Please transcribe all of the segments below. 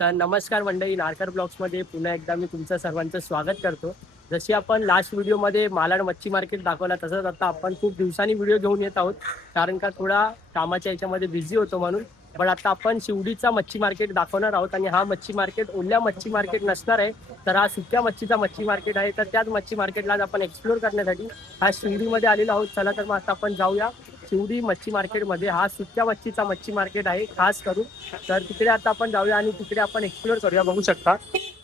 तर नमस्कार मंडळी, नारकर ब्लॉग्समध्ये पुन्हा एकदा मी तुमचं सर्वांचं स्वागत करतो. जशी आपण लास्ट व्हिडिओमध्ये मालाड मच्छी मार्केट दाखवला, तसंच आता आपण खूप दिवसांनी व्हिडिओ घेऊन येत आहोत. कारण का थोडा कामाच्या याच्यामध्ये बिझी होतो म्हणून. पण आता आपण शिवडीचा मच्छी मार्केट दाखवणार आहोत आणि हा मच्छी मार्केट ओल्या मच्छी मार्केट नसणार आहे, तर हा सुक्या मच्छीचा मच्छी मार्केट आहे. तर त्याच मच्छी मार्केटला आज आपण एक्सप्लोर करण्यासाठी हा शिवडीमध्ये आलेलो आहोत. चला तर मग आता आपण जाऊया शिवडी मच्छी मार्केटमध्ये. हा सुक्या मच्छीचा मच्छी मार्केट आहे खास करून. तर तिकडे आता आपण जाऊया आणि तिकडे आपण एक्सप्लोर करूया. बघू शकता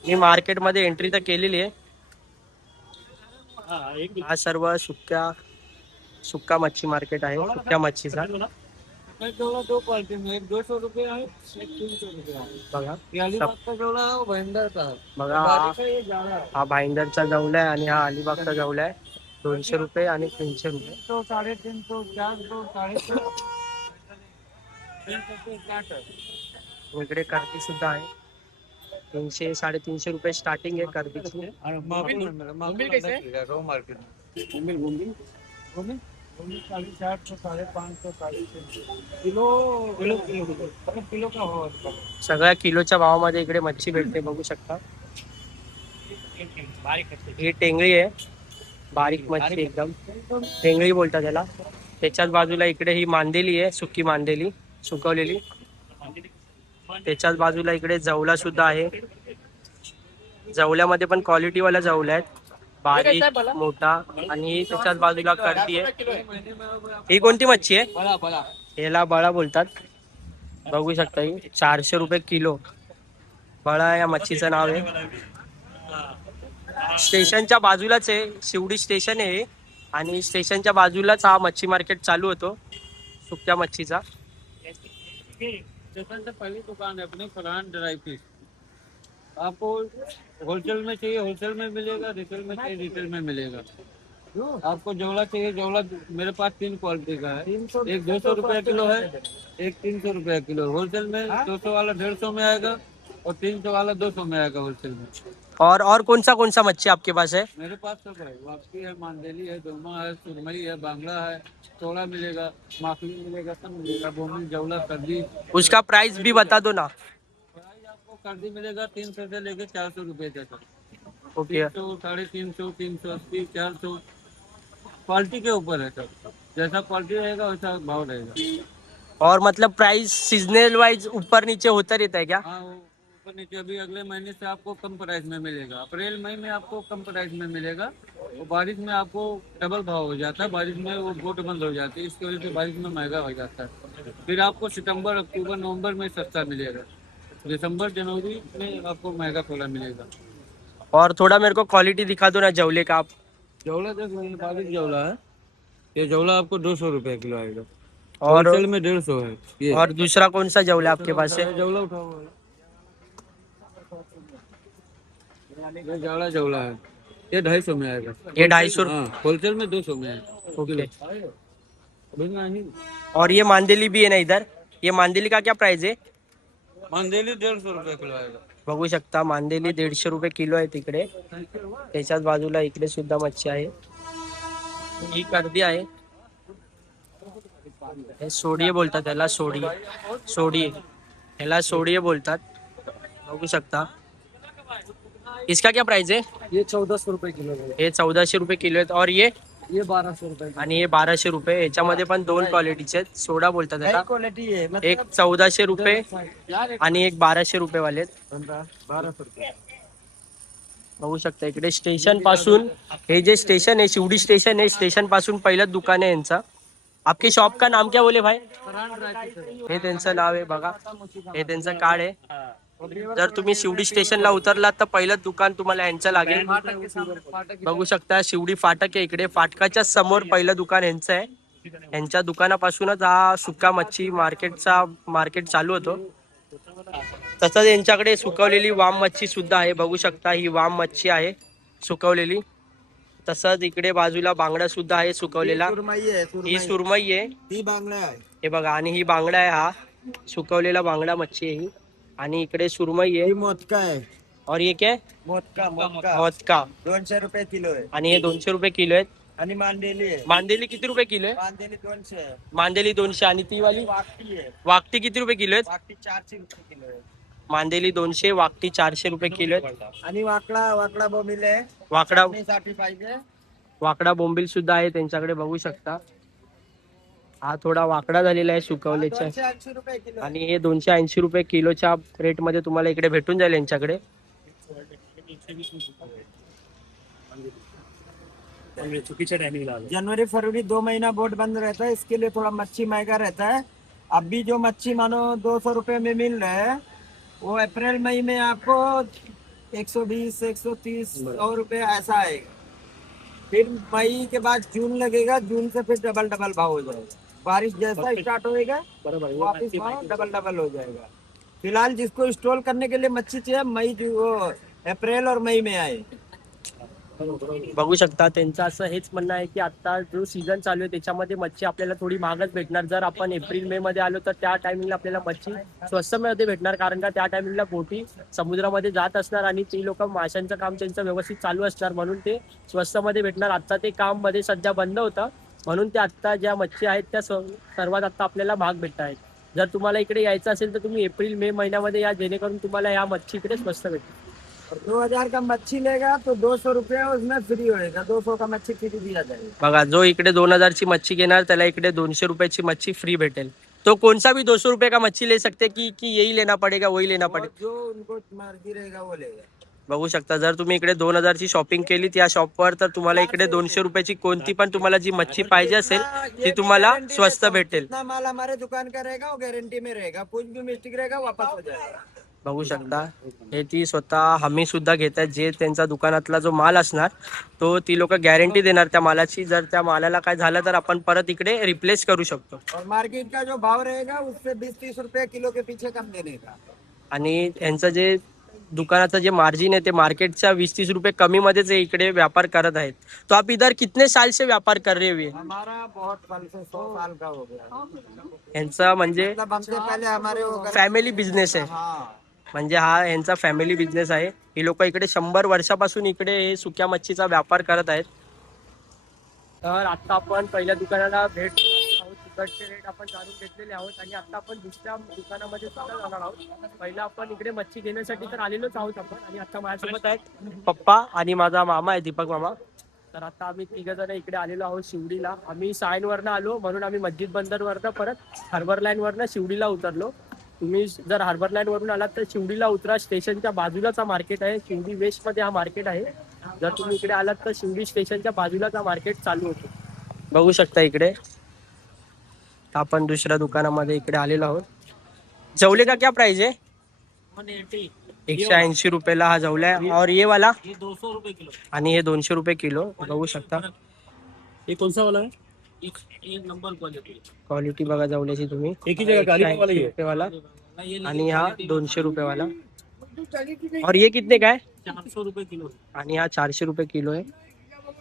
मी मार्केटमध्ये एंट्री तर केलेली आहे. हा सर्व सुक्का मच्छी मार्केट आहे, सुक्या मच्छीचा. दो क्वालिटी में एक 200 रुपये है, एक 300 रुपये है। बघा ये अलीबाग का जवला है, वो भाईंदर का है। बघा बारीक है, ये जाड़ा है। हा भाईंदरचा जवला आहे आणि हा अलिबागचा जवला आहे. 200 रुपये आणि 300 रुपये. 300, 350, 400, 450, 350 स्टार्ट है। इकडे कर्दी सुद्धा आहे. 300-350 रुपये स्टार्टिंग आहे कर्दीची. मोबिल कैसे है? रो market mobil mobil mobil mobil 450, 550, 650 kilo kilo kilo kilo का हो इसका। सगळ्या किलोच्या भावामध्ये इकडे मच्छी भेटते. बघू शकता ही टेंगळी आहे, बारीक मच्छी एकदम टेंगळी बोलतात त्याला. त्याच्याच बाजूला इकडे ही मांदेली आहे, सुकी मांदेली सुकवलेली. त्याच्याच बाजूला इकडे जवला सुद्धा आहे. जवल्यामध्ये पण क्वालिटीवाला जवला आहेत, बारीक मोठा. आणि त्याच्याच बाजूला कर्दी आहे. ही कोणती मच्छी आहे? बड़ा बड़ा याला बळा बोलतात. बघू शकता ही 400 रुपये किलो बळा या मच्छीचं नाव आहे. स्टेशनच्या बाजूलाच आहे, शिवडी स्टेशन आहे आणि स्टेशनच्या बाजूलाच हा मच्छी मार्केट चालू होतो सुक्या मच्छीचा. स्टेशन से पहली दुकान है अपनी फरहान ड्राई फिश। आपको होलसेल में चाहिए होलसेल में मिलेगा, रिटेल में चाहिए रिटेल में मिलेगा। आपको जवला चाहिए जवला मेरे पास 3 क्वालिटी का है। एक 200 रुपया किलो है, एक 300 रुपया किलो। होलसेल में 200 वाला 150 में आएगा और 300 वाला 200 में आएगा होलसेल में। और कौन सा मच्छी आपके पास है? मेरे पास सब है, वापसी है, मांदेली है, दोमा है, सुरमई है, बांगड़ा है, तोड़ा मिलेगा, माखली मिलेगा, सब मिलेगा। बोमी जवला कर्दी। उसका प्राइस भी बता दो ना. प्राइस आपको कर्दी मिलेगा 300 से लेके 400 रुपये तक। ओके. 300, 350, 380, 400 क्वालिटी के ऊपर है सब। जैसा क्वालिटी रहेगा वैसा भाव रहेगा। और मतलब प्राइस सीजनल वाइज ऊपर नीचे होता रहता है क्या? हाँ, वो ऊपर नीचे अभी अगले महीने से आपको कम प्राइस में मिलेगा। अप्रैल मई में आपको कम प्राइस में मिलेगा और बारिश में आपको डबल भाव हो जाता है। बारिश में वो बोट बंद हो जाती है, इसकी वजह से बारिश में महंगा हो जाता है। फिर आपको सितंबर, अक्टूबर, नवंबर में सस्ता मिलेगा। दिसंबर, जनवरी में आपको महंगा थोड़ा मिलेगा। और थोड़ा मेरे को क्वालिटी दिखा दो ना जवले का आप. जवला देख लो, ये बारीक जवला है। ये जवला आपको 200 रुपये किलो आएगा। और होलसेल में 150 है ये। और दूसरा कौन सा जवला आपके पास है? जवला उठा हुआ है, ये जवला जवला है। ये 250 में आएगा। ये 250. हाँ, होलसेल में 200 में आएगा। ओके. नहीं, और ये मांदेली भी है ना इधर. ये मांदेली का क्या प्राइस है? मांदेली 150 रुपये किलो आएगा। बघू शकता मांदेली 150 रुपये किलो आहे तिकडे. त्याच्याच बाजूला इकडे सुद्धा मच्छी आहे. ही कर्दी आहे. हे सोडिये बोलतात त्याला, सोडिये ह्याला सोडिये बोलतात. बघू शकता. इसका क्या प्राइस है? ये 1400 रुपये किलो है। हे 1400 रुपये किलो आहेत. और ये 1200 रुपये आणि हे 1200 रुपये. याच्यामध्ये पण दोन क्वालिटीचे आहेत. सोडा बोलतात त्याला. क्वालिटी है। एक 1400 रुपये आणि एक 1200 रुपये वाले आहेत. 1200 रुपये। बघू शकता इकडे स्टेशन पासून, हे जे स्टेशन आहे शिवडी स्टेशन आहे, स्टेशन पासून पहिलं दुकान आहे यांचा. आपके शॉप का नाम क्या बोले भाई? हे त्यांचं नाव आहे बघा. हे त्यांचं कार्ड आहे. जर तुम्ही शिवडी स्टेशनला उतरलात तर पहिलं दुकान तुम्हाला यांचं लागेल. बघू शकता शिवडी फाटक आहे इकडे. फाटकाच्या समोर पहिलं दुकान यांचं आहे. यांच्या दुकानापासूनच हा सुका मच्छी मार्केट चालू होतो. तसंच यांच्याकडे सुकवलेली वाम मच्छी सुद्धा आहे. बघू शकता ही वाम मच्छी आहे सुकवलेली. तसंच इकडे बाजूला बांगडा सुद्धा आहे सुकवलेला. ही सुरमई आहे, ती बांगडा आहे हे बघा. आणि ही बांगडा आहे, हा सुकवलेला बांगडा मच्छी आहे ही. आणि इकडे सुरमई आहे. मोदका आहे। और ये क्या है? मोदका का 200 रुपये किलो आहे। आणि हे 200 रुपये किलो आहेत. आणि मांदेली आहे। मांदेली किती रुपये किलो आहे? मांदेली 200 आहे। मांदेली 200. आणि ती वाली वाकटी आहे। वाकटी किती रुपये किलो आहेत? वाकटी 400 रुपये किलो आहे। मांदेली 200, वाकटी 400 रुपये किलो आहेत. आणि वाकडा वाकडा बोंबील आहे वाकडा साठी पाहिजे. वाकडा बोंबील सुद्धा आहे त्यांच्याकडे, बघू शकता. हा थोडा वाकडा झालेला आहे सुकवल्याचा, 280 रुपये किलो. आणि हे 280 रुपये किलोच्या रेट मध्ये तुम्हाला इकडे भेटून जाईल यांच्याकडे. जनवरी फरवरी 2 महीना बोट बंद रहता है, इसके लिए थोड़ा मच्छी महंगा रहता है. अभी जो मच्छी मानो 200 रुपये में मिल रहा है, वो अप्रैल मई में आपको 120 130 100 रुपये ऐसा आएगा. फिर मई के बाद जून लगेगा, जून से फिर डबल डबल भाव हो जाएगा. बारिश जैसा स्टार्ट होएगा वापिस भाव डबल डबल हो जाएगा. फिलहाल जिसको स्टोर करने के लिए मच्छी चाहिए, अप्रैल और मई में आए. बघू शकता त्यांचं असं हेच म्हणणं आहे की आता जो सीझन चालू आहे त्याच्यामध्ये मच्छी आपल्याला थोडी महागच भेटणार. जर आपण एप्रिल मे मध्ये आलो तर त्या टायमिंगला आपल्याला मच्छी स्वस्त मध्ये भेटणार, कारण का त्या टायमिंगला बोटी समुद्रामध्ये जात असणार आणि ते लोक माशांचं काम त्यांचं व्यवस्थित चालू असणार, म्हणून ते स्वस्त मध्ये भेटणार. आता ते काम मध्ये सध्या बंद होतं, म्हणून ते आता ज्या मच्छी आहेत त्या सर्वात आता आपल्याला महाग भेटत आहेत. जर तुम्हाला इकडे यायचं असेल तर तुम्ही एप्रिल मे महिन्यामध्ये या, जेणेकरून तुम्हाला या मच्छी इकडे स्वस्त भेटेल. 2000 का मच्छी लेगा तो 200 रुपये उसमें फ्री होएगा. 200 का मच्छी फ्री दिया जाएगा. बघा, जो इकडे 2000 ची मच्छी घेणार त्याला इकडे 200 रुपयाची मच्छी फ्री भेटेल. तो कोणसा भी 200 रुपये का मच्छी ले सकते कि यही लेना पडेगा वही लेना पडेगा. जो उनको मर्जी रहेगा वो लेगा. बघू शकता, जर तुम्ही इकडे 2000 ची शॉपिंग केली त्या शॉपवर तर तुम्हाला इकडे 200 रुपयाची कोणती पण तुम्हाला जी मच्छी पाहिजे असेल ती तुम्हाला स्वस्त भेटेल. जितना माल हमारे दुकान का रहेगा वो गारंटी में रहेगा. कुछ भी मिस्टेक रहेगा वापस हो जाएगा. बघू शकता, हे ती स्वतः हमी सुद्धा घेतात. जे त्यांचा दुकानातला जो माल असणार तो ती लोक गॅरंटी देणार त्या मालाची. जर त्या मालाला काय झालं तर आपण परत इकडे रिप्लेस करू शकतो. और मार्केट का जो भाव रहेगा उससे 20-30 रुपए किलो के पीछे कम देने का. आणि यांचं जे दुकानाचं जे मार्जिन आहे ते मार्केटच्या 20-30 रुपये कमी मध्येच इकडे व्यापार करत आहेत. तो आप इधर कितने साल से व्यापार कर रहे हुए? हमारा बहुत साल से 100 साल का हो गया. यांचा म्हणजे मतलब हमसे पहले हमारे वो फॅमिली बिझनेस आहे. हाँ. म्हणजे हा यांचा फॅमिली बिझनेस आहे. ही लोक इकडे 100 वर्षापासून इकडे हे सुक्या मच्छीचा व्यापार करत आहेत. तर आता आपण पहिल्या दुकानाला भेट दिलेली आहोत. तिकडचे रेट आपण जाणून घेतलेले आहोत आणि आता आपण दुसऱ्या दुकानामध्ये सुद्धा जाणार आहोत. पहिला आपण इकडे मच्छी घेण्यासाठी तर आलेलोच आहोत आपण, आणि आता माझ्यासोबत आहेत पप्पा आणि माझा मामा आहे दीपक मामा. तर आता आम्ही तिघ जण इकडे आलेलो आहोत शिवडीला. आम्ही सायनवरनं आलो म्हणून आम्ही मस्जिद बंदरवरनं परत हार्बर लाईनवरनं शिवडीला उतरलो. तुम्ही जर हार्बर लाईन वरून आलात तर शिवडीला उतरा. स्टेशनच्या बाजूलाच हा मार्केट आहे. शिवडी वेस्ट मध्ये हा मार्केट आहे. जर तुम्ही इकडे आलात तर शिवडी स्टेशनच्या बाजूलाच हा मार्केट चालू होतो. बघू शकता इकडे आपण दुसऱ्या दुकानामध्ये इकडे आलेलो आहोत. जवले का क्या प्राइस है? 180 रुपयाला हा जवला आहे. और ये वाला 200 रुपए किलो. आणि हे 200 रुपये किलो. बघू शकता ये कौन सा वाला है? एक नंबर क्वालिटी. क्वालिटी बघा जवल्याची तुम्ही. एक ही जगह काली वाला ही है. रुपये वाला आणि हा 200 रुपये वाला. और ये कितने का है? 400 रुपए किलो. आणि हा 400 रुपये किलो आहे.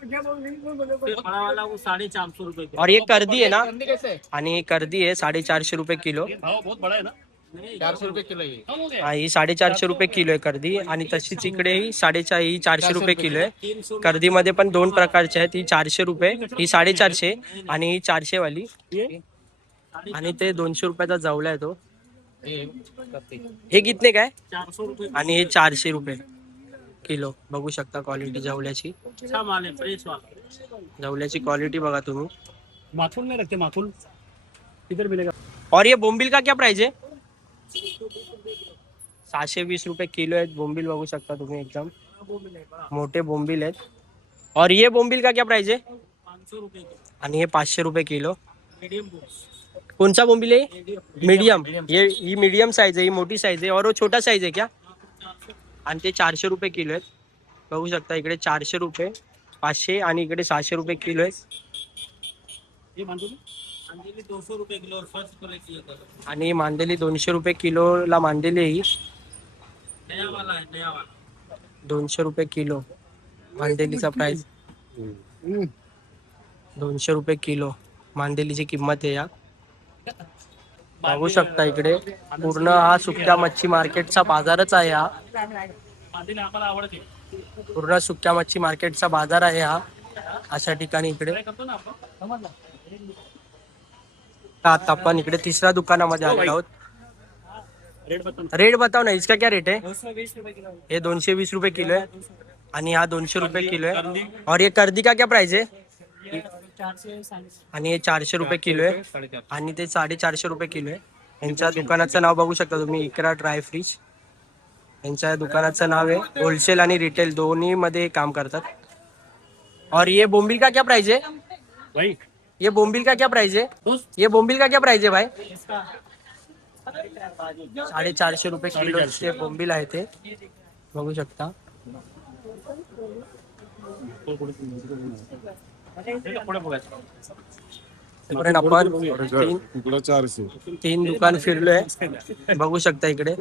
बड़ा वाला वो 450 रुपए किलो. और ये कर्दी है ना, कैसे है? आणि ही कर्दी आहे 450 रुपये किलो. भाव बहुत बड़ा है ना. 400 रुपए किलो ये. कम हो गया. हा, ही 450 रुपये किलो आहे कर्दी. आणि तशीच इकडे ही 450 रुपये किलो आहे. कर्दीमध्ये पण दोन प्रकारचे आहेत. ही 400 रुपये, ही 450 आणि ही 400 वाली. आणि ते 200 रुपयाचा जवला आहे तो. हे कितने काय? 400 रुपए. आणि हे 400 रुपये किलो. बघू शकता क्वालिटी जवल्याची. अच्छा माल है, फ्रेश वाला. जवल्याची क्वालिटी बघा तुम्ही. माथुल में रखते माथुल किधर मिलेगा? और ये बोंबिल का क्या प्राइस है? 620 रुपये किलो आहेत बोंबिल. बघू शकता तुम्ही, एकदम मोठे बोंबिल आहेत. और ये बोंबिल का क्या प्राइस है? 500 रुपए किलो. आणि हे 500 रुपये किलो. Medium box. कोणचा बोंबिल आहे? मीडियम. ये ही मीडियम साइज है, ही मोठी साइज है. और वो छोटा साइज है क्या? आणि ते 400 रुपये किलो आहेत. बघू शकता इकडे 400 रुपये, 500 आणि इकडे 600 रुपये किलो आहे. ये मानतो अंजली 200 रुपए किलो. फर्स्ट क्वालिटी है. आणि मांदेली 200 रुपये किलोला मांदेली ही. नया वाला है, नया वाला. 200 रुपये किलो मांदेलीचा प्राइस. 200 रुपये किलो मांदेलीची किंमत आहे. या बघू शकता इकडे पूर्ण हा सुक्या मच्छी मार्केटचा बाजारच आहे. हा मानदेली आम्हाला आवडते. पूर्ण सुक्या मच्छी मार्केटचा बाजार आहे हा. अशा ठिकाणी इकडे करतो ना आपण. समजलं. आता आपण इकडे तिसऱ्या दुकानामध्ये आलेलो आहोत. रेट बताओ रेट बताओ ना, इसका क्या रेट है? 220 रुपए किलो ये 220 रुपये किलो है आणि हा 200 रुपये किलो है. और ये कर्दी का क्या प्राइस है? 440 आणि हे 400 रुपये किलो आहे आणि ते 450 रुपये किलो आहे. यांच्या दुकानाचं नाव बघू शकता तुम्ही, इकरा ड्राय फ्रिश. यांच्या दुकानाचं नाव आहे. होलसेल आणि रिटेल दोन्ही मध्ये काम करतात. और ये बोम्बिल का क्या प्राइस है? भाई ये बोम्बिल का क्या प्राइस है? ये बोम्बिल का क्या प्राइस है भाई? इसका 450 रुपये किलोचे बोंबील आहे ते, बघू शकता. इकडे आपण तीन दुकान फिरलोय, बघू शकता इकडे.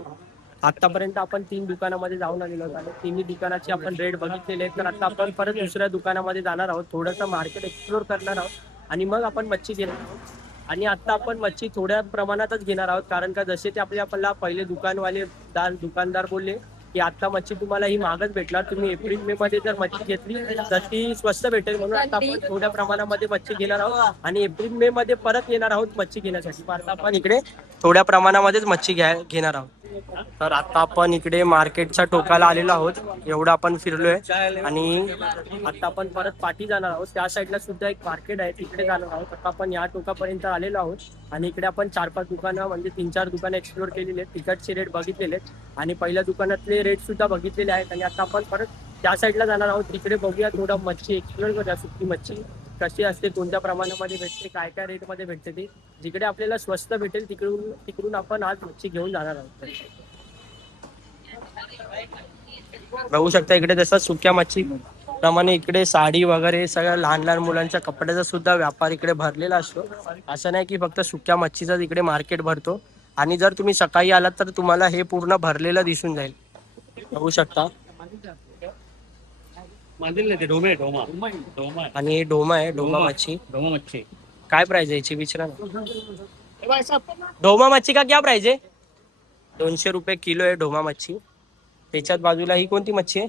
आतापर्यंत आपण 3 दुकानामध्ये जाऊन आलेलो आहोत आणि तिन्ही दुकानाचे आपण रेट बघितलेले आहेत. तर आता आपण परत दुसऱ्या दुकानामध्ये जाणार आहोत, थोडंसं मार्केट एक्सप्लोर करणार आहोत आणि मग आपण मच्छी घेणार आहोत. आणि आता आपण मच्छी थोड्या प्रमाणातच घेणार आहोत, कारण का जसे ते आपल्याला पहिले दुकानदार बोलले की आता मच्छी तुम्हाला ही महागच भेटणार, तुम्ही एप्रिल मे मध्ये जर मच्छी घेतली तर ती स्वस्त भेटेल. म्हणून आता आपण थोड्या प्रमाणामध्ये मच्छी घेणार आहोत आणि एप्रिल मे मध्ये परत येणार आहोत मच्छी घेण्यासाठी. आता आपण इकडे थोड्या प्रमाणामध्येच मच्छी घेणार आहोत. तर आता आपण इकडे मार्केटच्या टोकाला आलेलो आहोत, एवढं आपण फिरलोय आणि आता आपण परत पाठी जाणार आहोत. त्या साईडला सुद्धा एक मार्केट आहे, तिकडे जाणार आहोत. आता आपण या टोकापर्यंत आलेलो आहोत आणि इकडे आपण 4-5 दुकानं म्हणजे 3-4 दुकानं एक्सप्लोर केलेली आहेत, तिकडचे रेट बघितलेले आहेत आणि पहिल्या दुकानातले रेट सुद्धा बघितलेले आहेत. आणि आता आपण परत त्या साईडला जाणार आहोत, तिकडे बघूया थोडं मच्छी एक्सप्लोर करूया. सुकी मच्छी कशी असते, कोणत्या प्रमाणामध्ये भेटते, काय काय रेटमध्ये भेटते ती. जिकडे आपल्याला स्वस्त भेटेल तिकडून आपण आज मच्छी घेऊन जाणार आहोत. बघू शकता इकडे जसं सुक्या मच्छी प्रमाणे इकडे साडी वगैरे सगळ्या लहान लहान मुलांच्या कपड्याचा सुद्धा व्यापार इकडे भरलेला असतो. असं नाही की फक्त सुक्या मच्छीचा इकडे मार्केट भरतो. आणि जर तुम्ही सकाळी आलात तर तुम्हाला हे पूर्ण भरलेलं दिसून जाईल, बघू शकता. आणि हे ढोमा आहे, ढोमा मच्छी. ढोमा मच्छी काय प्राइस आहे याची विचारा ना. ढोमा मच्छी का क्या प्राइस आहे? 200 रुपये किलो आहे ढोमा मच्छी. त्याच्यात बाजूला ही कोणती मच्छी आहे?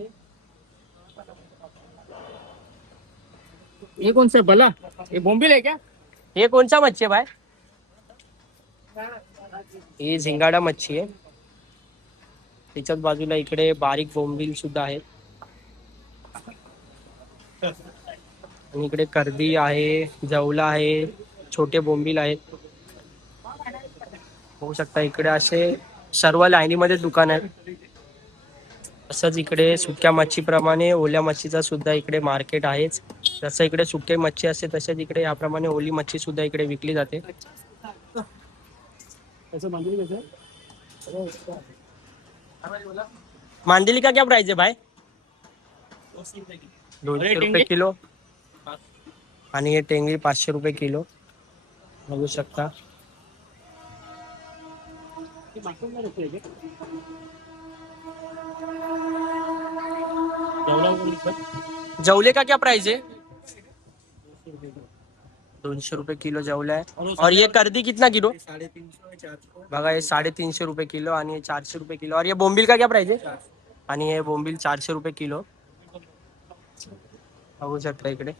ये कौन सा भला, ये बोम्बिल है क्या? हे कोणचा मच्छी आहे भाई? ही झिंगाडा मच्छी आहे. त्याच्यात बाजूला इकडे बारीक बोंबील सुद्धा आहेत आणि इकडे कर्दी आहे, जवला आहे, छोटे बोंबील आहेत. होऊ शकता इकडे असे सर्व लाईनीमध्ये दुकान आहेत. तसंच इकडे सुक्या मच्छीप्रमाणे ओल्या मच्छीचा सुद्धा इकडे मार्केट आहेच. जसं इकडे सुके मच्छी असते तसेच इकडे याप्रमाणे ओली मच्छी सुद्धा इकडे विकली जाते. मांदेली का क्या प्राइस है भाई? 200 रुपये किलो. आणि हे टेंगरी 500 रुपये किलो, बघू शकता. जवले का क्या प्राइस है? 200 रुपये किलो जवला है. और ये कर्दी कितना किलो? 350. बघा हे 350 रुपये किलो आणि हे 400 रुपये किलो. और ये बोंबिल का क्या प्राइस है? आणि हे बोंबिल 400 रुपये किलो, बघू शकता इकडे.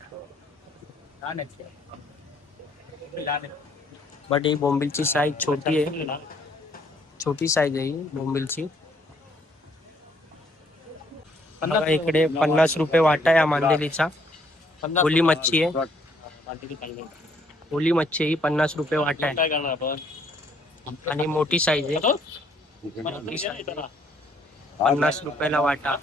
बट ही बोंबिलची साईज छोटी आहे, छोटी साईज आहे ही बोंबिलची. बघा इकडे 50 रुपये वाटा आहे मांदेलीचा. ओली मच्छी आहे, ओली मच्छी ही 50 रुपये वाटा आहे आणि मोठी साईज आहे. 50 रुपयाला वाटा.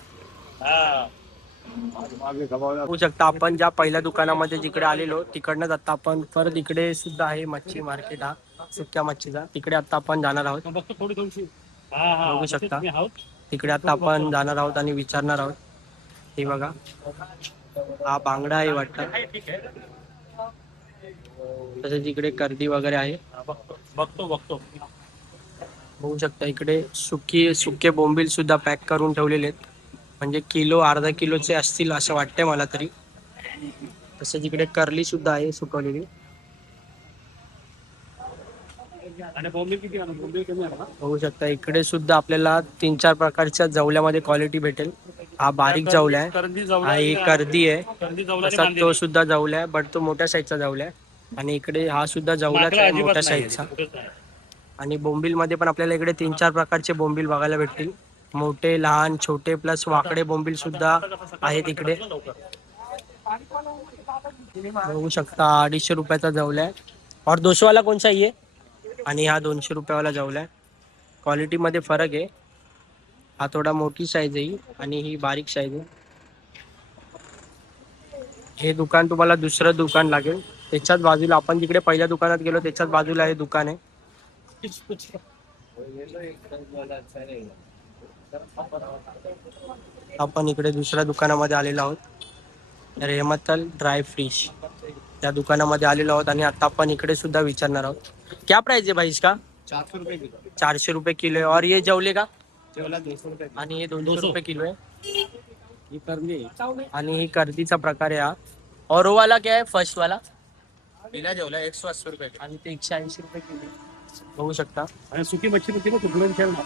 बघू शकता आपण ज्या पहिल्या दुकानामध्ये जिकडे आलेलो तिकडनंच आता आपण परत इकडे सुद्धा आहे मच्छी मार्केट हा सुक्या मच्छीचा. तिकडे आता आपण जाणार आहोत, बघू शकता. तिकडे आता आपण जाणार आहोत आणि विचारणार आहोत. हे बघा हा बांगडा आहे वाटतं. तसेच इकडे कर्दी वगैरे आहे, बघू शकता. इकडे सुके बोंबील सुद्धा पॅक करून ठेवलेले आहेत, म्हणजे किलो अर्धा किलोचे असतील असं वाटतंय मला तरी. तसेच इकडे कर्ली सुद्धा आहे सुकवलेली. बघू शकता इकडे सुद्धा आपल्याला 3-4 प्रकारच्या जवल्यामध्ये क्वालिटी भेटेल. हा बारीक जवला आहे, हा एक कर्दी आहे, तसाच तो सुद्धा जवला आहे बट तो मोठ्या साईजचा जवला आहे. आणि इकडे हा सुद्धा जवलाच आहे मोठ्या साईजचा. आणि बोंबील मध्ये पण आपल्याला इकडे 3-4 प्रकारचे बोंबील बघायला भेटतील. मोठे, लहान, छोटे प्लस वाकडे बोंबील सुद्धा आहेत इकडे. बघू शकता 250 रुपयाचा जवला आहे. और 200 वाला कौन सा ये? आणि हा 200 रुपयावाला जवला आहे. क्वालिटी मध्ये फरक आहे. हा थोडा मोठी साईज आहे ही आणि ही बारीक साईज आहे. हे दुकान तुम्हाला दुसरं दुकान लागेल. त्याच्याच बाजूला आपण जिकडे पहिल्या दुकानात गेलो त्याच्याच बाजूला हे दुकान आहे. आपण इकडे दुसऱ्या दुकानामध्ये आलेलो आहोत. रेहमतल ड्राय फिश त्या दुकानामध्ये आलेलो आहोत आणि आता आपण इकडे सुद्धा विचारणार आहोत. क्या प्राइस है भाई इसका? 400 रुपये किलो. 400 रुपये किलो है. और ये जवले का? जेवला 200 रुपये. आणि हे 200 रुपये किलो आहे. ही करली. आणि ही कर्दीचा प्रकार आहे हा. और वो वाला क्या है फर्स्ट वाला? बिना जेवला 180 रुपये. आणि ते 180 रुपये किलो बघू शकता. आणि सुकी मच्छी होती ना कुठून ठेव ना.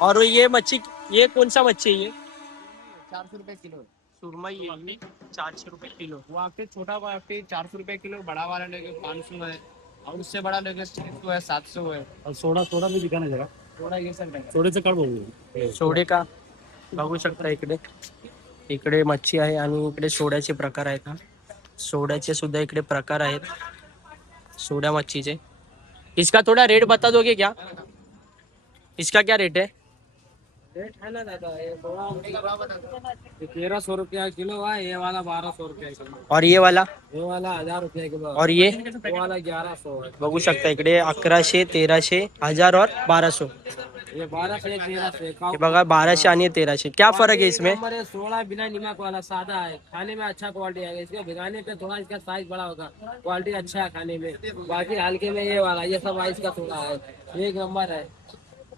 और ये मच्छी ये कौन सा मच्छी है ये? 400 रुपये किलो. सुरमई है 400 रुपये किलो. वो आपके छोटा आपके 400 रुपये किलो, बड़ा वाला लेके 500 है और उससे बड़ा लेके 600 है, 700 है. और सोडा सोडा भी दिखाना जरा. सोडा ये सब सोड्याचं काढ बघू. सोडे का बघू शकता इकडे. इकडे मच्छी आहे आणि इकडे सोड्याचे प्रकार आहेत. हा सोड्याचे सुद्धा इकडे प्रकार आहेत. सोड्या मच्छीचे. इसका थोड़ा रेट बता दोगे क्या? इसका क्या रेट है? रेट है ना दादा, ये 1300 रुपया किलो है. ये वाला 1200 रुपया किलो. और ये वाला? ये वाला 1000 रुपया किलो. और ये वो वाला 1100 है. बघू शकता इकडे 1100, 1300, 1000 और 1200. ये 1200 1300. हे बघा 1200 आणि 1300. क्या फर्क है इसमें? नंबर है 16 बिना नमक वाला सादा है. खाने में अच्छा क्वालिटी आएगा. इसके भिगाने पे थोड़ा इसका साइज बड़ा होगा. क्वालिटी अच्छा है खाने में. बाकी हल्के में ये वाला ये सब आइस का थोड़ा है. एक नंबर है.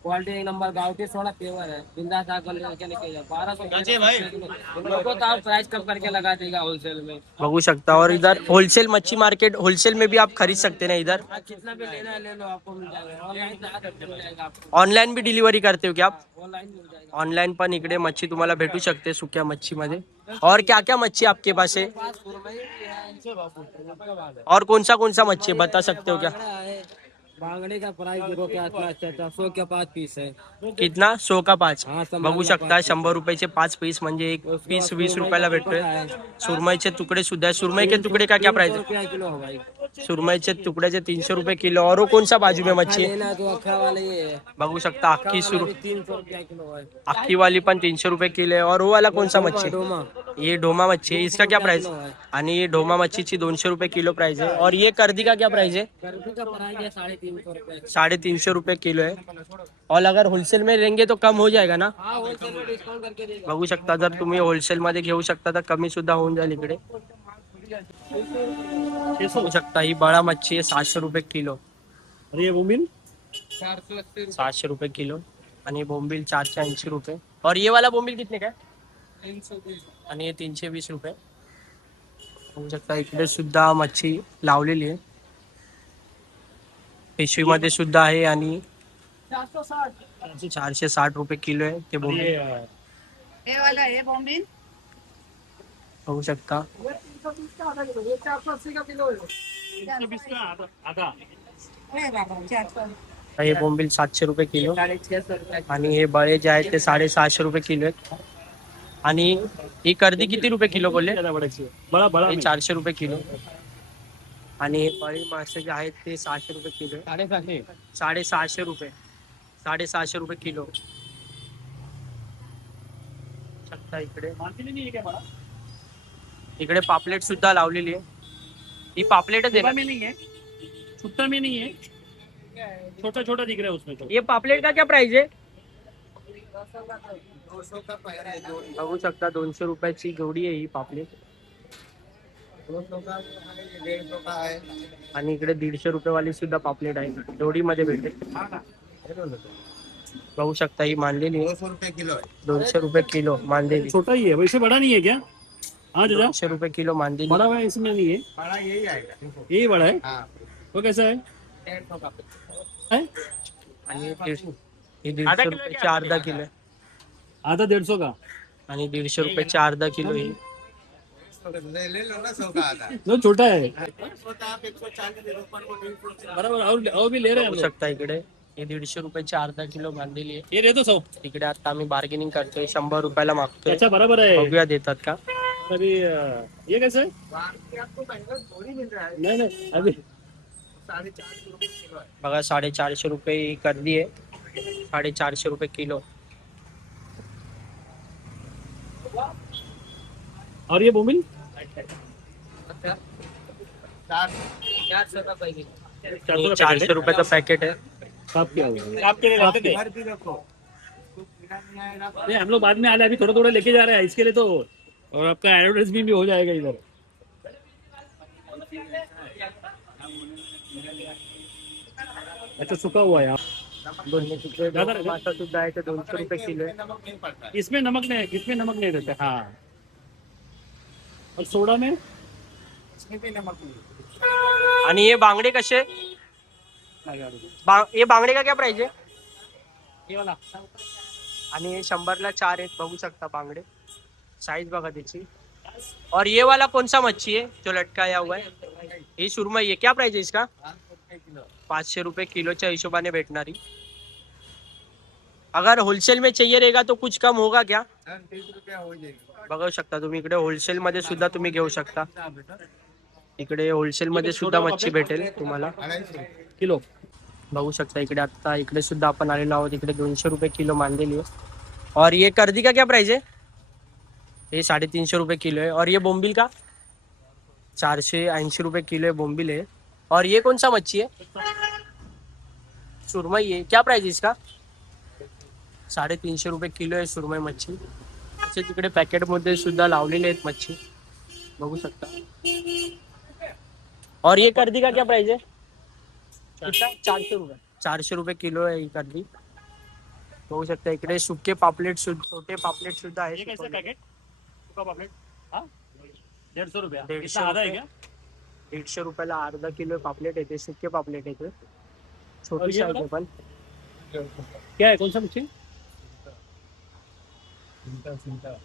क्वालिटी एक नंबर. गाँव के सोडा प्योर है. बिंदास आकर लेके निकल जाए. 1200 लोगों तो आप प्राइस कम करके लगा देगा होलसेल में. बघू शकता. और इधर होलसेल मच्छी मार्केट होलसेल में भी आप खरीद सकते हैं इधर. आप कितना भी लेना है ले लो, आपको मिल जाएगा. ऑनलाइन मिल जाएगा आपको. ऑनलाइन भी डिलिव्हरी करते हो क्या आप? ऑनलाइन मिल जाएगा. ऑनलाइन पण इकडे मच्छी तुम्हाला भेटू शकते सुक्या मच्छीमध्ये. और क्या क्या मच्छी आपके पास है? पास सुरमई भी है. इनसे बाबू. और कौन सा मच्छी है बता सकते हो क्या? बांगड़े का प्राइस देखो क्या अच्छा 100 के 5 पीस है. कितना? 100 का 5. हाँ, बघू शकता 100 रुपयाचे 5 पीस म्हणजे एक पीस 20 रुपयाला भेटतोय. सुरमईचे तुकडे सुद्धा आहे. सुरमई के टुकड़े का क्या प्राइस है? रुपया किलो है भाई. सुरमईचे तुकड्याचे 300 रुपये किलो. और वो कौन सा बाजू में मच्छी है? लेना तो अखा वाले ये है. बघू शकता अख्खी सुर 300 रुपया किलो है. अख्खी वाली पण 300 रुपये किलो है. और वो वाला कौन सा मच्छी है? डोमा ये डोमा मच्छी है. इसका क्या प्राइस? आणि ये डोमा मच्छीची 200 रुपये किलो प्राइस है. और ये कर्दी का क्या प्राइस है? कर्दी का प्राइस है 350 रुपया. 350 रुपये किलो है. और अगर होलसेल में लेंगे तो कम हो जाएगा ना? हाँ होलसेल में डिस्काउंट करके देगा. बघू शकता जर तुम्ही होलसेल मध्ये घेऊ शकता तर कमी सुद्धा होऊन जाईल इकडे. बघू शकता ही बडा मच्छी आहे 700 रुपये किलो. अरे ये बोंबिल 480 700 रुपये किलो. आणि बोंबील 480 रुपये. और ये वाला बोंबील कितने का है? 320. आणि हे 320 रुपये. बघू शकता इकडे सुद्धा मच्छी लावलेली आहे. पिशवीमध्ये सुद्धा आहे आणि 460 रुपये किलो आहे ते बोंबील. ये वाला है बॉम्बिन. बघू शकता. आता हे बाबा 400. हे बोंबील 700 रुपये किलो. 650 रुपये. आणि हे बळे जे आहेत ते 650 रुपये किलो आहेत. आणि ही कर्दी किती रुपये किलो बोलले? बड़ा बड़ा हे 400 रुपये किलो. आणि हे बळी मासे जे आहेत ते 600 रुपये किलो आहे. 650 रुपये. 650 रुपये किलो. शकता इकडे पापलेट सुद्धा लावलेली आहे. ही पापलेटच आहे का? में नहीं है. छुट्टा में नहीं है. छोटा छोटा दिख रहा है उसमें तो. ये पापलेट का क्या प्राइस है? 200 का पैर है. बघू शकता 200 रुपयाची जोडी आहे ही पापलेट. 200 का है, 150 का है. आणि इकडे 150 रुपये वाली सुद्धा पापलेट आहे जोडीमध्ये भेटेल. बघू शकता ही मानलेली आहे 200 रुपये किलो है. 200 रुपये किलो मानलेली. छोटा ही है वैसे बड़ा नहीं है क्या? हाँ चाचा 200 रुपये किलो मानलेली. बड़ा है इसमें नहीं है. बड़ा यही आएगा. यही बड़ा है. हाँ वो कैसा है? 150 का. है आणि ही 150 रुपयाची अर्धा किलो आहे. आधा 150 का. आणि 150 रुपयाची अर्धा किलो ही. ले लो ना 100 का आधा. जो छोटा है छोटा आप 140 रुपये को 150. बराबर. और भी ले रहे हैं हम बघू लोग. शकता इकडे हे 150 रुपयाची अर्धा किलो बांधलेली आहे. ये दे दो 100. तिकडे आता आम्ही बार्गेनिंग करतोय, 100 रुपयाला मागतोय. अच्छा बराबर है. बघूया देतात का. अभी ये कैसे है? नहीं नहीं अभी बघा 450 रुपये ही कर्दी आहे, 450 रुपये किलो. और ये बोमिल 400 का पैकेट. 400 रुपयाचं पॅकेट आहे. साफ किया हुआ आपके लिए लाते थे. नहीं हम लोग बाद में आले, अभी थोड़ा थोड़ा लेके जा रहे हैं इसके लिए तो, और आपका एडवर्टाइजमेंट भी हो जाएगा इधर. अच्छा सूखा हुआ है. मासा सुद्धा आहे, ते 200 रुपये किलो आहे. इसमें नमक नहीं, इसमें नमक नहीं रहता. हाँ. और सोडा में आणि हे बांगडे कसे, हे बांगडे का क्या प्राइस आहे. ये वाला आणि हे 100ला 4 आहेत, बघू शकता बांगडे. साइज बघा त्याची. और ये वाला कौन सा मच्छी है जो लटकाया हुआ है, ये सुरमई है, क्या प्राइस है इसका. 500 रुपये किलोच्या हिशोबाने भेटणारी. अगर होलसेल में चाहिए रहेगा तो कुछ कम होगा क्या. बघू शकता तुम्ही इकडे होलसेल मध्ये सुद्धा तुम्ही घेऊ शकता. इकडे होलसेल मध्ये सुद्धा मच्छी भेटेल तुम्हाला. किलो. बघू शकता इकडे आता इकडे सुद्धा आपण आलेलो आहोत. इकडे 200 रुपये किलो मानलेली आहे. और ये कर्दी का क्या प्राइस है, ये 350 रुपये किलो है. और ये बोम्बिल का 480 रुपये किलो है बोम्बिल है. और ये कौन सा मच्छी है, सुरमई है, क्या प्राइस है इसका. 350 रुपये किलो आहे सुरमई मच्छी. असे तिकडे पॅकेटमध्ये सुद्धा लावलेले आहेत मच्छी, बघू शकता. और ये कर्दी का क्या प्राइस है, कितना 400 रुपये. 400 रुपये किलो आहे ही कर्दी. बघू शकता इकडे सुके पापलेट सुद्धा, छोटे पापलेट सुद्धा ये कैसे आहेत. पैकेट सूखा पापलेट. हाँ 150 रुपया. 150 इतना आधा है क्या. 150 रुपयाला अर्धा किलो पापलेट येते, सुके पापलेट येते. और छोटी ये साईज आहे पण. क्या है, कौन सा मच्छी.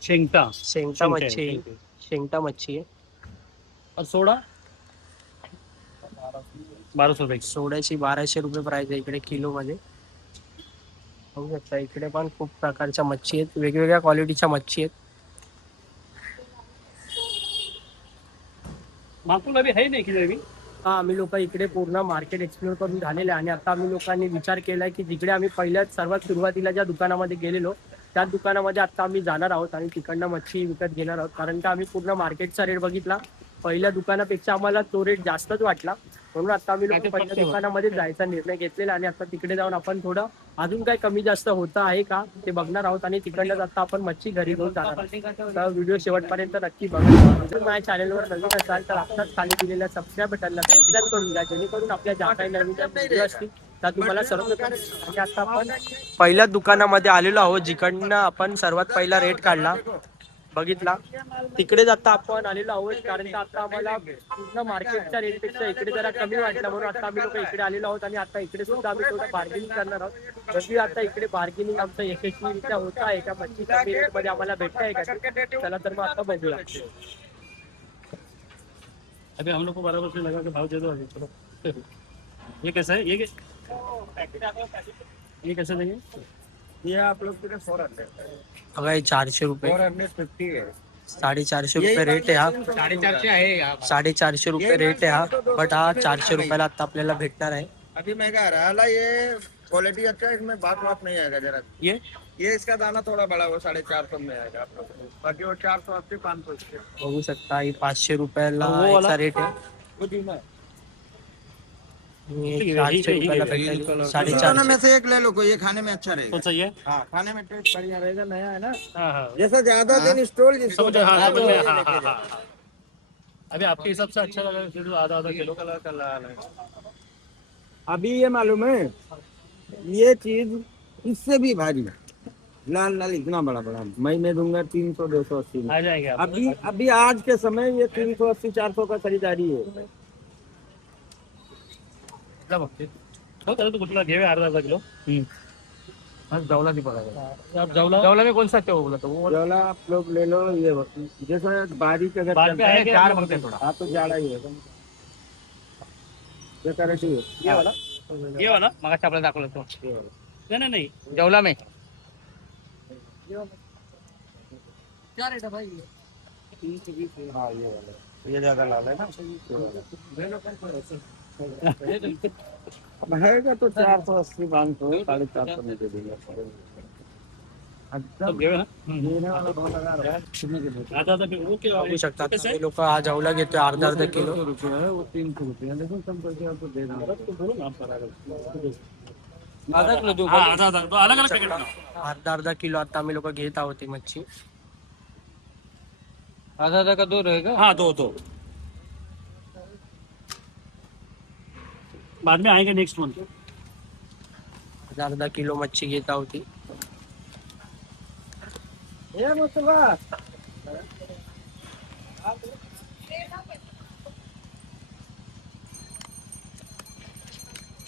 शेंगटा. शेंगटा मच्छी, शेंगटा मच्छी आहे. और सोडा 1200 रुपये. सोड्याची 1200 रुपये प्राइस आहे इकडे किलो मध्ये. बघू शकता इकडे पण खूप प्रकारच्या मच्छी आहेत, वेगवेगळ्या क्वालिटीच्या मच्छी आहेत. माकुल अभी है नहीं किधर भी. हा आम्ही लोक इकडे पूर्ण मार्केट एक्सप्लोर करून झालेले आहे. आणि आता आम्ही लोकांनी विचार केलाय की जिकडे आम्ही पहिल्याच सर्वात सुरुवातीला ज्या दुकानामध्ये गेलेलो त्याच दुकानामध्ये आता आम्ही जाणार आहोत आणि तिकडनं मच्छी विकत घेणार आहोत. कारण का आम्ही पूर्ण मार्केटचा रेट बघितला, पहिल्या दुकानापेक्षा आम्हाला तो रेट जास्तच वाटला. म्हणून आता आम्ही लोक पहिल्या दुकानामध्ये जायचा निर्णय घेतलेला आणि आता तिकडे जाऊन आपण थोडं अजून काय कमी जास्त होतं आहे का ते बघणार आहोत. आणि तिकडनं आता आपण मच्छी घरी घेऊन जाणार आहोत. तर व्हिडिओ शेवटपर्यंत नक्की बघा. जर माझ्या चॅनलवर नवीन असाल तर आत्ताच खाली दिलेल्या सबस्क्राईब बटनला सबस्क्राईब करून घ्या, जेणेकरून आपल्या ज्या काही नवीन व्हिडिओ असतील त्या तुम्हाला सर्वप्रथम. आणि आता आपण पहिल्या दुकानामध्ये आलेलो आहोत, जिकडनं आपण सर्वात पहिला रेट काढला बघितला तिकडेच आता आपण आलेलो आहोत. कारण का आता आम्हाला पूर्ण मार्केटच्या रेटपेक्षा इकडे जरा कमी वाटला, म्हणून आता आम्ही लोक इकडे आलेलो आहोत. आणि आता इकडे सुद्धा आम्ही थोडं बार्गेनिंग करणार आहोत. जशी आता इकडे बार्गेनिंग आमचं यशस्वीरित्या होत आहे का, मच्छी कमी रेटमध्ये आम्हाला भेटत आहे का, चला तर मग आता बघूया. अभी हम लोग को बराबर से लगा के भाव दे दो अभी. चलो ये कैसा है, ये कैसे देंगे. ये आप लोग के 400. बघा हे 400 रुपये, 450 है. 450 रुपये रेट आहे हा. 450 है. 450 रुपये रेट आहे हा. बट हा 400 रुपयाला आता आपल्याला भेटणार आहे. अभी महंगा आ रहा है. ये क्वालिटी अच्छा है, इसमें बात नहीं आएगा जरा. ये इसका दाना थोड़ा बड़ा वो 450 में आएगा आप लोग को. बाकी वो 480 500. बघू शकता ही 500 रुपयाला वो वाला? याचा रेट आहे. वो दीना है. हे 400 रुपयाला भेटेल. दोनों 450 में से एक ले लो, कोई ये खाने में अच्छा रहेगा. कौन सा ये. हाँ खाने में टेस्ट बढ़िया रहेगा, नया है ना. हाँ हाँ जैसा ज्यादा दिन स्टोर जिसको समझ. हाँ समझ गया. हाँ हाँ हाँ. अभी आपके हिसाब से अच्छा लगा फिर आधा आधा किलो. कलर का लाल है. अभी ये मालूम है, ये चीज इससे भी भारी है. लाल लाल इतना बड़ा बड़ा मैं दूंगा 300 280 में. आ जाएगा. अभी आज के समय ये 380 400 का खरीदारी है. हो त्याला तू कुठला घे अर्धा अर्धा किलो. जवला नहीं पड़ेगा. आप जवला. जवला में कौन सा क्या बोला तो वो जवला आप लोग ले लो. ये जैसे बारीक अगर बाद में चलता है, आएगा 4 मंगते थोड़ा. हाँ तो जाड़ा ही है. ये करेक्ट है. ये वाला ये वाला मग आपल्याला दाखवलं तो नहीं नहीं नहीं जेवला में क्या रेट है भाई ये ज्यादा लाल है ना रहेगा तो 480 500 450 में दे देंगे सब घेऊ ना आता आता वो क्या बघू शकता काही लोक हा जवला घेतोय अर्धा अर्धा किलो रुपये है वो 300 रुपये लेकिन कम करके आपको दे रहा हूँ आधा किलो दो आधा आधा तो अलग अलग पैकेट अर्धा अर्धा किलो आता आम्ही लोक घेत आहोत ही मच्छी. आधा आधा का दो रहेगा हाँ दो दो बाद में आएंगे नेक्स्ट मंथ अर्धा अर्धा किलो मच्छी घेत आहोत ही.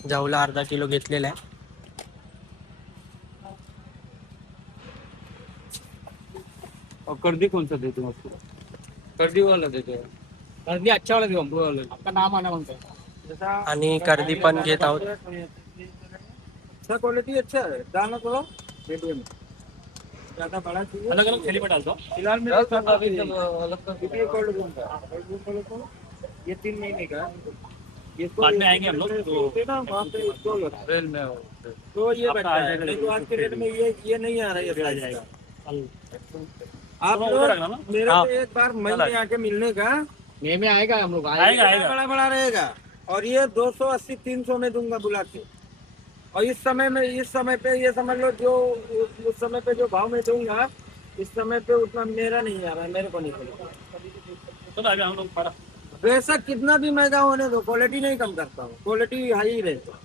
जवला अर्धा किलो घेतलेला आहे. और कर्दी कौन सा देते हो आपको कर्दी वाला देते हो कर्दी अच्छा वाला दियो हमको वाला आपका नाम आना मांगता है आणि कर्दी पण घेत आहोत. अच्छा क्वालिटी अच्छा है दाना तो मीडियम ज्यादा बड़ा चाहिए अलग अलग थैली में डाल दो फिलहाल मेरे साथ अभी अलग का ये कोल्ड रूम का ये 3 महीने का बाद में आएंगे हम लोग तो ना वहाँ पे इसको रेल में तो ये आपका बैठा आ है जाएगा नहीं तो आज के रेट में ये नहीं आ रहा है आ जाएगा आप तो लोग उधर रखना ना? मेरे हाँ। को एक बार मई में आके मिलने का मई में आएगा हम लोग आएगा आएगा बड़ा बड़ा रहेगा और ये 280 300 में दूंगा बुला के और इस समय पे ये समझ लो जो उस समय पे जो भाव में दूंगा इस समय पे उतना मेरा नहीं आ रहा है मेरे को नहीं पड़ेगा चलो आगे हम लोग पड़ा वैसा कितना भी महंगा होने दो क्वालिटी नहीं कम करता हूँ क्वालिटी हाई ही रहता है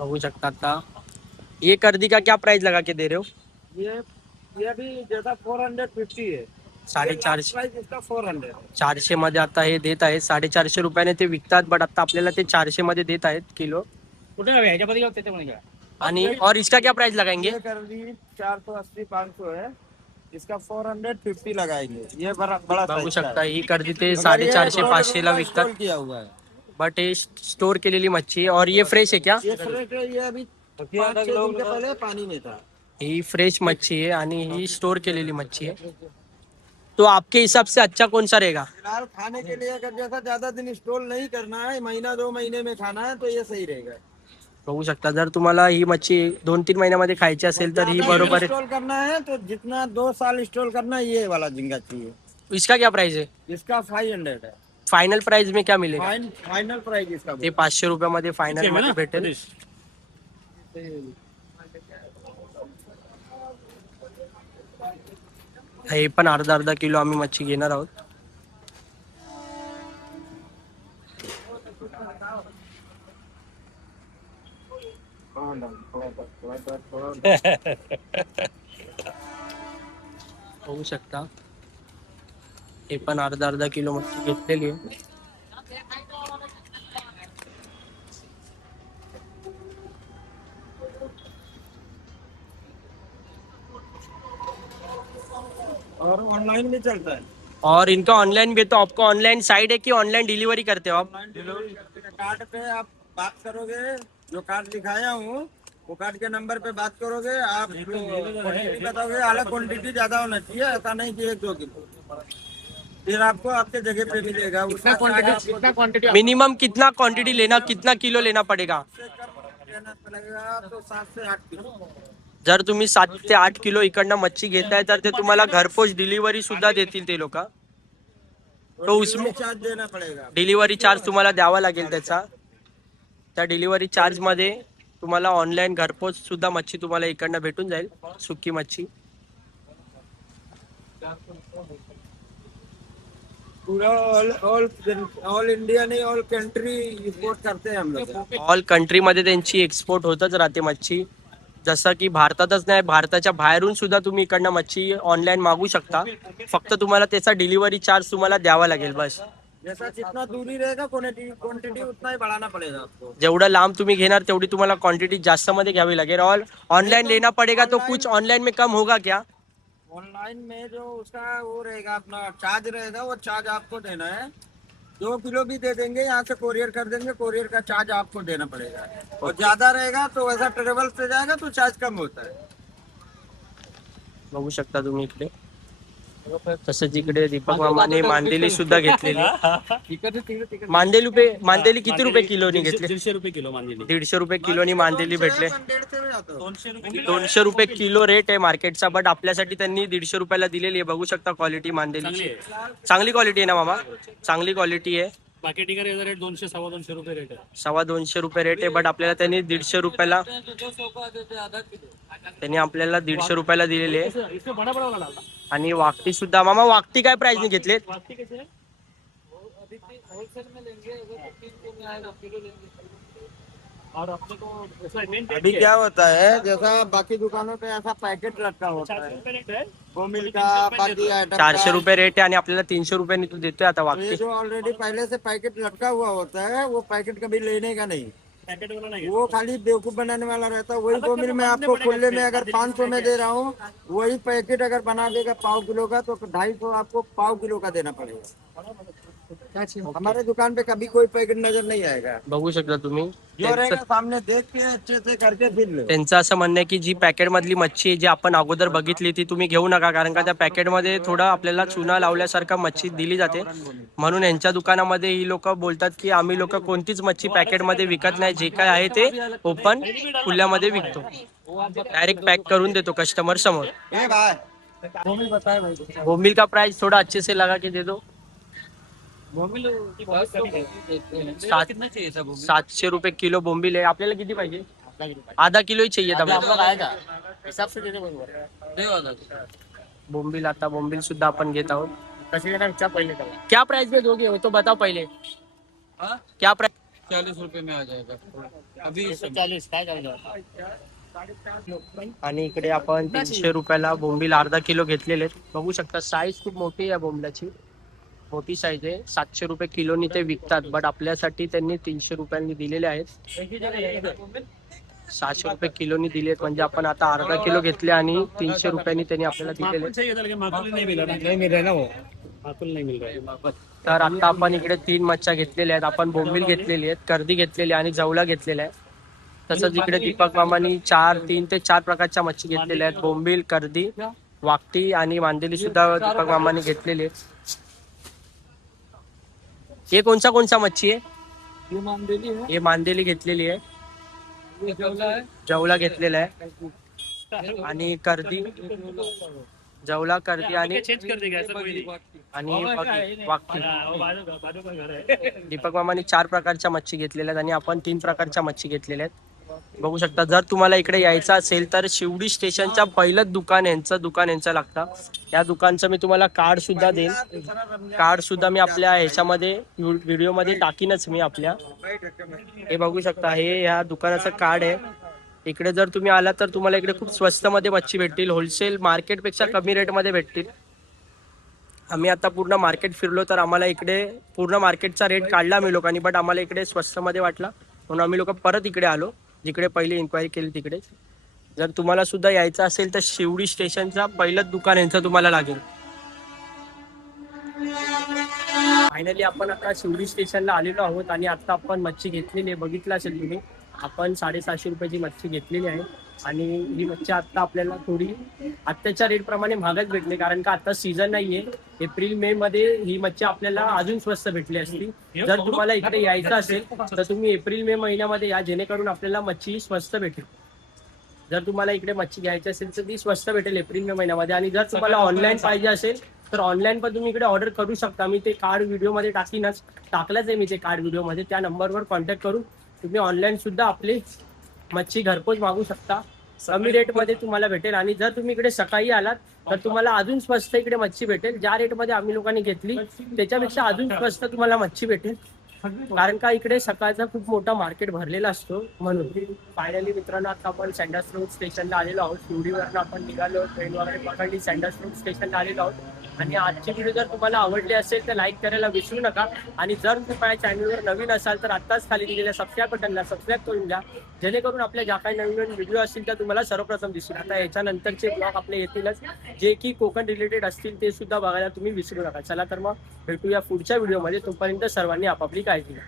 बघू शकता आता ये कर्दी का क्या प्राइस लगा के दे रहे हो. ये भी जैसा 450 है 450 प्राइस इसका 400 400 मध्ये आता हे देत आहेत. 450 रुपयाने ते विकतात बट आता आपल्याला ते 400 मध्ये देत आहेत किलो. कुठे हवे ह्याच्यामध्ये घेऊ त्याच्यामध्ये घ्या आणि और इसका क्या प्राइस लगाएंगे. ये कर दी 480 500 है इसका 450 लगाएंगे ये बड़ा बड़ा बघू size का शकता है। ही कर्दी ते मगर ये 450 गोल्ड 500 ला का विकतात स्टॉल किया हुआ है बट हे स्टोर केलेली मच्छी आहे. और ये फ्रेश है क्या. ये फ्रेश है ये अभी 5-6 दिन के पहले पानी में था ही फ्रेश मच्छी है आणि ही स्टोर केलेली मच्छी है. तो आपके हिसाब से अच्छा कौन सा रहेगा. फिलहाल खाने के लिए अगर जैसा ज्यादा दिन स्टोर नहीं करना है महीना 2 महीने में खाना है तो ये सही रहेगा बघू शकता जर तुम्हाला ही मच्छी 2-3 महिन्यामध्ये खायची असेल तर ही बरोबर स्टॉल करना है तो जितना 2 साल स्टॉल करना है ये वाला झींगा चाहिए है. इसका क्या प्राइस है. इसका 500 है फाइनल प्राइस में क्या मिलेगा. फाइनल प्राइस इसका ते 500 रुपयामध्ये फायनल मध्ये भेटेल. हे पण अर्धा अर्धा किलो आम्ही मच्छी घेणार आहोत. बघू शकता हे पण अर्धा अर्धा किलो मच्छी घेतलेली आहे. और ऑनलाइन भी चलता है और इनका ऑनलाइन भी, तो आपको ऑनलाइन साइड है कि ऑनलाइन डिलीवरी करते हो आप. डिलीवरी कार्ड पे आप बात करोगे जो कार्ड दिखाया हूँ वो कार्ड के नंबर पे बात करोगे आप क्वांटिटी बताओगे अलग क्वांटिटी ज्यादा होना चाहिए ऐसा नहीं कि 1-2 किलो फिर आपको आपके जगह पे मिलेगा उसका क्वांटिटी मिनिमम कितना क्वांटिटी लेना, कितना किलो लेना पडेगा. लेना पड़ेगा तो 7 से 8 किलो जर तुम्ही 7 ते 8 किलो इकडनं मच्छी घेताय तर ते तुम्हाला घरपोच डिलिव्हरी सुद्धा देतील ते लोक. तो उसमें चार्ज देना पड़ेगा डिलिव्हरी चार्ज तुम्हाला द्यावा लागेल त्याचा. त्या डिलिव्हरी चार्ज मध्ये तुम्हाला ऑनलाईन घरपोच सुद्धा मच्छी तुम्हाला इकडनं भेटून जाईल, सुकी मच्छी. पूरा ऑल इंडिया नहीं ऑल कंट्री एक्सपोर्ट करते हैं हम लोग ऑल कंट्री मध्ये त्यांची एक्सपोर्ट होतच राहते मच्छी. जसं की भारतातच नाही, भारताच्या बाहेरून सुद्धा तुम्ही इकडनं मच्छी ऑनलाईन मागू शकता. फक्त तुम्हाला त्याचा डिलिव्हरी चार्ज तुम्हाला द्यावा लागेल बस. जैसा जितना दूरी रहेगा क्वांटिटी उतना ही बढ़ाना पड़ेगा आपको जेवढं लांब तुम्ही घेणार तेवढी तुम्हाला क्वांटिटी जास्त मध्ये घ्यावी लागेल. और ऑनलाइन लेना पड़ेगा तो कुछ ऑनलाइन में कम होगा क्या. ऑनलाइन में जो उसका वो रहेगा अपना चार्ज रहेगा वो चार्ज आपको देना है 2 किलो भी दे देंगे, यहाँ से कोरियर कर देंगे, कोरियर का चार्ज आपको देना पड़ेगा। और ज्यादा रहेगा तो वैसा ट्रेवल से जाएगा तो चार्ज कम होता है। बघू शकता तुम्ही इकडे. तसंच इकडे दीपक मामाने मांदेली सुद्धा घेतलेली. मांदेली किती रुपये किलोनी घेतले? 150 रुपये किलो मांदेली. 150 रुपये किलोनी मांदेली भेटले. 150 में जाता हो। 200 रुपये किलो रेट आहे मार्केटचा, बट आपल्यासाठी त्यांनी 150 रुपयाला दिलेली आहे. बघू शकता क्वालिटी चांगली मांदेली आहे. चांगली क्वालिटी आहे ना मामा? चांगली क्वालिटी आहे. बाकी ठिकाणी याचा रेट 200 250 रुपये रेट आहे. 250 रुपये रेट आहे, बट आपल्याला त्यांनी 150 रुपयाला त्यांनी आपल्याला 150 रुपयाला दिलेली आहे. इसमें बड़ा बड़ा वाला डालना. आणि वाकटी सुद्धा मामा, वाकटी काय प्राइसने घेतले? वास्ती कैसे है? होलसेल में लेंगे अगर तो 3 किलो में आएगा, किलो लेंगे. और अपने को ऐसा मेन रेट अभी क्या होता है, जैसा बाकी दुकानों पे ऐसा पैकेट लटका होता 400 है, रुपये रेट है. वो मिलता बाकी आइटम 400 रुपये रेट आहे आणि आपल्याला 300 रुपयाने तू देतोय आता ये वाकटी. जो ऑलरेडी पहले से पैकेट लटका हुआ होता है, वो पैकेट कभी लेने का नहीं, पैकेट वाला नहीं है. वो खाली बेवकूफ बनाने वाला रहता है। वही गोमिल मैं आपको खुले में अगर 500 में दे रहा हूँ, वही पैकेट अगर बना देगा 1/4 किलो का तो 250 आपको 1/4 किलो का देना पड़ेगा। हमारे दुकान पे कभी कोई पैकेट नजर नहीं आएगा। बघू शकता तुम्ही. जो रहेगा सामने देख के अच्छे से करके फिर लो। त्यांचं असं म्हणणं आहे की जी पॅकेट मधली मच्छी आहे, जी आपण अगोदर बघितली ती तुम्ही घेऊ नका, कारण का त्या पॅकेट मध्ये थोडं आपल्याला चुना लावल्यासारखा मच्छी दिली जाते. म्हणून यांच्या दुकानामध्ये ही लोक बोलतात की आम्ही लोक कोणतीच मच्छी पॅकेट मध्ये विकत नाही, जे काय आहे ते ओपन खुल्यामध्ये विकतो. डायरेक्ट पॅक करून देतो कस्टमर समोर. ए भाई, बोंबिल का प्राइस थोड़ा अच्छे से लगा के दे दो. बोंबिल की बहुत कमी है. 700 रुपये किलो बोंबिल आहे. आपल्याला किती पाहिजे? आधा किलो ही चाहिए था. हिसाब से देने बोलूंगा. बोंबिल, आता बोंबिल सुद्धा आपण घेत आहोत. कसी देना विचार पहले करो. क्या प्राइस में दोगे वो तो बताओ पहले. क्या प्राइस? 40 रुपए में आ जाएगा अभी। 140 काय करायचं? आणि इकडे आपण 300 रुपयाला बोंबील अर्धा किलो घेतलेले आहेत. बघू शकता साईज खूप मोठी आहे बोंबलाची, मोठी साईज आहे. 700 रुपये किलोनी ते विकतात, बट आपल्यासाठी त्यांनी 300 रुपयांनी दिलेले आहेत. 600 रुपये किलोनी दिलेत, म्हणजे आपण आता अर्धा किलो घेतले आणि 300 रुपयांनी त्यांनी आपल्याला दिलेले. माकुल चाहिए था लेकिन माकुल नहीं मिला. नहीं मिल रहा ना वो. माकुल नहीं मिल रहा है. तर आता आपण इकडे 3 मच्छ्या घेतलेल्या आहेत. आपण बोंबील घेतलेली आहेत, कर्दी घेतलेली आणि जवला घेतलेला आहे. तसंच इकडे दीपक मामानी 3 ते 4 प्रकारच्या मच्छी घेतलेल्या आहेत. बोंबील, कर्दी, वाकटी आणि मांदेली सुद्धा दीपक मामानी घेतलेली आहे. ये कोणचा मच्छी आहे? ये मांदेली है, हे मांदेली घेतलेली आहे. ये जवला है, जवला घेतलेला आहे आणि कर्दी, जवला, कर्दी आणि चेंज कर देगा ऐसा कोई नहीं. वाकटी. हाँ, वो बाजू का घर है. दीपक मामानी 4 प्रकारच्या मच्छी घेतलेल्या आहेत आणि आपण 3 प्रकारच्या मच्छी घेतलेल्या आहेत. बघू शकता. जर तुम्हाला इकडे यायचं असेल तर शिवडी स्टेशनच्या पहिलंच दुकान यांचं लागतं. या दुकानचं मी तुम्हाला कार्ड सुद्धा देईन. कार्ड सुद्धा मी आपल्या ह्याच्यामध्ये व्हिडिओमध्ये टाकीनच मी आपल्या. हे बघू शकता, हे या दुकानाचं कार्ड आहे. इकडे जर तुम्ही आला तर तुम्हाला इकडे खूप स्वस्त मध्ये मच्छी भेटतील. होलसेल मार्केटपेक्षा कमी रेटमध्ये भेटतील. आम्ही आता पूर्ण मार्केट फिरलो तर आम्हाला इकडे पूर्ण मार्केटचा रेट काढला मी लोकांनी, बट आम्हाला इकडे स्वस्त मध्ये वाटला म्हणून आम्ही लोक परत इकडे आलो, जिकडे पहिले इन्क्वायरी केली तिकडे. जर तुम्हाला सुद्धा यायचं असेल तर शिवडी स्टेशनचा पहिलंच दुकान यांचं तुम्हाला लागेल. फायनली आपण आता शिवडी स्टेशनला आलेलो आहोत आणि आता आपण मच्छी घेतलेली आहे. बघितलं असेल तुम्ही, आपण 750 रुपयाची मच्छी घेतलेली आहे आणि ही मच्छी आता आपल्याला थोडी आत्ताच्या रेट प्रमाणे महागच भेटली, कारण का आता सीझन नाहीये. एप्रिल मे मध्ये ही मच्छी आपल्याला अजून स्वस्त भेटली असती. जर तुम्हाला इकडे यायचं असेल तर तुम्ही एप्रिल मे महिन्यामध्ये या, जेणेकरून आपल्याला मच्छी स्वस्त भेटेल. जर तुम्हाला इकडे मच्छी घ्यायची असेल तर ती स्वस्त भेटेल एप्रिल मे महिन्यामध्ये. आणि जर तुम्हाला ऑनलाईन पाहिजे असेल तर ऑनलाईन पण तुम्ही इकडे ऑर्डर करू शकता. मी ते कार्ड व्हिडिओमध्ये टाकलंच आहे मी ते कार्ड व्हिडिओमध्ये. त्या नंबरवर कॉन्टॅक्ट करून तुम्ही ऑनलाईन सुद्धा आपली मच्छी घरपोच मागू शकता. कमी रेटमध्ये तुम्हाला भेटेल. आणि जर तुम्ही इकडे सकाळी आलात तर तुम्हाला अजून स्वस्त इकडे मच्छी भेटेल. ज्या रेटमध्ये आम्ही लोकांनी घेतली त्याच्यापेक्षा अजून स्वस्त तुम्हाला मच्छी भेटेल. कारण का इकडे सकाळचा खूप मोठा मार्केट भरलेला असतो म्हणून. फायनली मित्रांनो आता आपण सँडस रोड स्टेशनला आलेलो आहोत. शिवडीवरनं आपण निघालो, ट्रेन वगैरे पकडली, सँडस रोड स्टेशनला आलेलो आहोत. आणि आजची व्हिडिओ जर तुम्हाला आवडली असेल तर लाईक करायला विसरू नका. आणि जर तुम्ही माझ्या चॅनलवर नवीन असाल तर आत्ताच खाली दिलेल्या सबस्क्राईब बटनला सबस्क्राईब करून द्या, जेणेकरून आपल्या ज्या काही नवीन नवीन व्हिडिओ असतील त्या तुम्हाला सर्वप्रथम दिसतील. आता याच्यानंतरचे ब्लॉग आपले येतीलच जे की कोकण रिलेटेड असतील, ते सुद्धा बघायला तुम्ही विसरू नका. चला तर मग भेटूया पुढच्या व्हिडिओमध्ये. तोपर्यंत सर्वांनी आपापली काळजी घ्या.